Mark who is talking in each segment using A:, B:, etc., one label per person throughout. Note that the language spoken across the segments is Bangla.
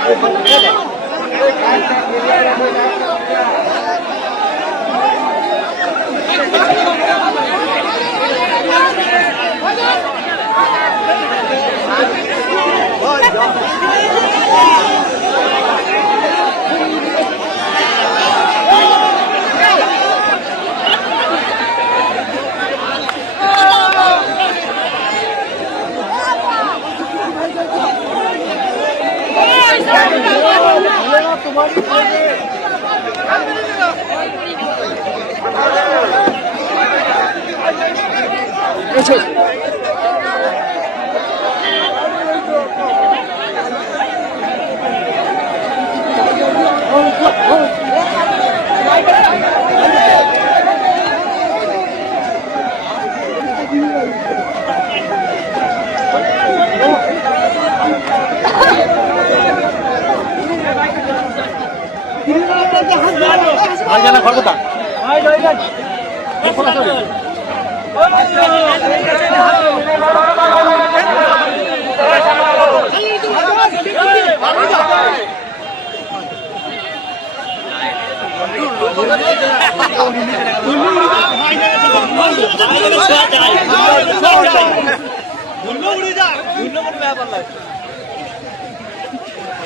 A: Hadi! Oh, হারিয়ানা খড়কতা উড়ে যা। ব্যাপার লাগে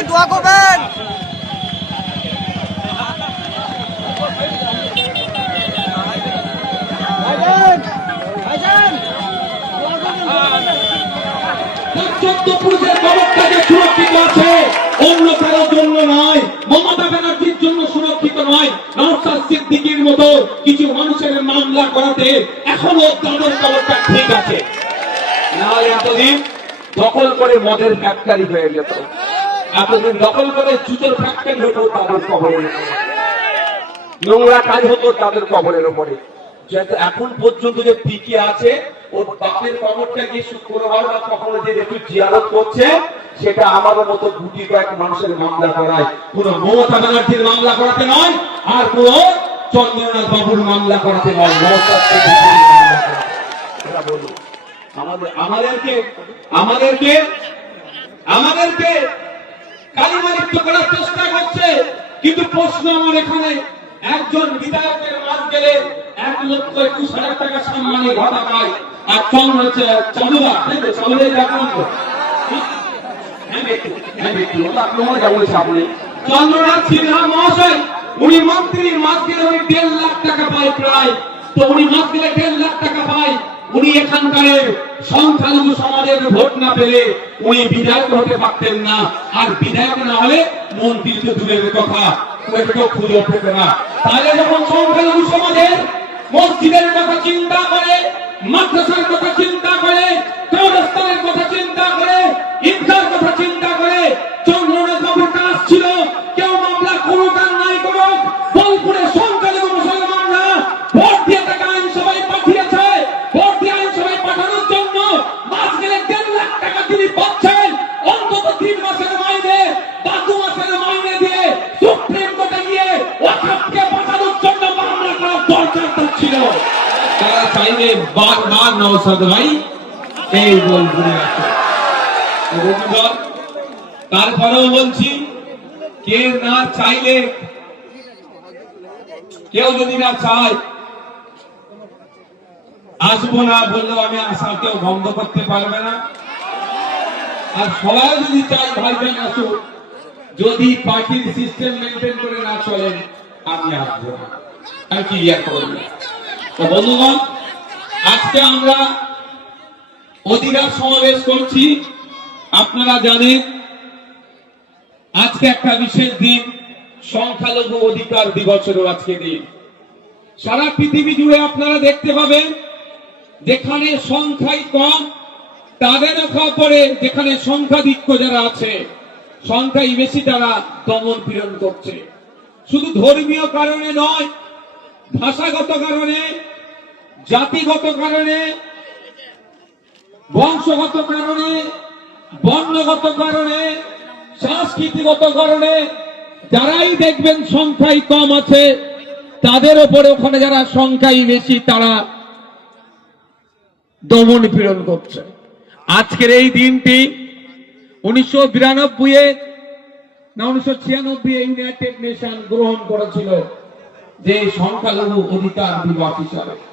A: ভাইজান দোয়া করবেন।
B: পর্যন্ত পুরুষের সুরক্ষিত আছে অন্য কারোর জন্য নয় মমতা ব্যানার্জির জন্য সুরক্ষিত নয়। নওশাদ সিদ্দিকীর মতো কিছু মানুষের মামলা করাতে এখনও তাদের ঠিক আছে। নাহলে এতদিন দখল করে মদের ফ্যাক্টরি হয়ে যেত। এতদিন দখল করে জুতোর ফ্যাক্টরি হতো তাদের কবরের নোংরা কাজ হতো তাদের কবরের উপরে। যেহেতু এখন পর্যন্ত যে টিকে আছে, ওর বাপের কবরটা গিয়ে শুক্রবার বা কখনো যে একটু জিয়ারত করছে, সেটা আমাদের মতো গুটি কয়েক মানুষের মামলা করায়। কোন মমতা ব্যানার্জির মামলা করাতে নয়, আর কোন চন্দ্রনাথ বাবুর মামলা করাতে নয়। আমাদের আমাদেরকে আমাদেরকে আমাদেরকে কালিমালিপ্ত করার চেষ্টা করছে, কিন্তু প্রশ্ন আমার এখানে, একজন বিধায়কের মাস গেলে এক লক্ষ একুশ হাজার টাকা সম্মানী ভাতা পায়, আর চন্দ্র চন্দ্রদা চন্দ্রের এখন চন্দ্রনাথ সিনহা মহাশয়, উনি মন্ত্রীর মাস গেলে উনি দেড় লাখ টাকা পায় প্রায়। তো উনি মাস গেলে দেড় লাখ টাকা পায়। উনি এখানকার সংখ্যালঘু সমাজের ভোট না পেলে উনি বিধায়ক হতে পারতেন না। আর বিধায়ক না হলে মন্ত্রী তো দূরের কথা খুঁজে পেতে না। তাহলে যখন সংখ্যালঘু সমাজের মসজিদের কথা চিন্তা করে, মাদ্রাসার চাইলে বারবার নওসাদ ভাই। এই বোলপুরে আছে বন্ধুগণ, তারপরেও বলছি কে না চাইলে কেউ যদি না চায় আসব না বললেও আমি আসা কেউ বন্ধ করতে পারবে না। আর সবাই যদি চাই ভাইজান আসুক যদি পার্টির সিস্টেম মেনটেন করে না চলেন আমি আসব না। আমি ক্লিয়ার করে দিলাম। তো বন্ধুগণ আজকে আমরা অধিকার সমাবেশ করছি। আপনারা জানেন, আজকে একটা বিশেষ দিন, সংখ্যালঘু অধিকার দিবসেরও আজকে দিন। সারা পৃথিবী জুড়ে আপনারা দেখতে পাবেন, যেখানে সংখ্যাই কম, তাদের পরে যেখানে সংখ্যাধিক্য যারা আছে, সংখ্যাই বেশি তারা দমন পীড়ন করছে। শুধু ধর্মীয় কারণে নয়, ভাষাগত কারণে জাতিগত কারণে, বংশগত কারণে, বর্ণগত কারণে, সংস্কৃতিগত কারণে যারাই দেখবেন সংখ্যাই কম আছে, তাদের ওপরে ওখানে যারা সংখ্যাই বেশি, তারা দমন পীড়ন করছে। আজকের এই দিনটি উনিশশো বিরানব্বই না, উনিশশো ছিয়ানব্বই ইউনাইটেড নেশন গ্রহণ করেছিল যে সংখ্যালঘু অধিকার দিবস হিসাবে।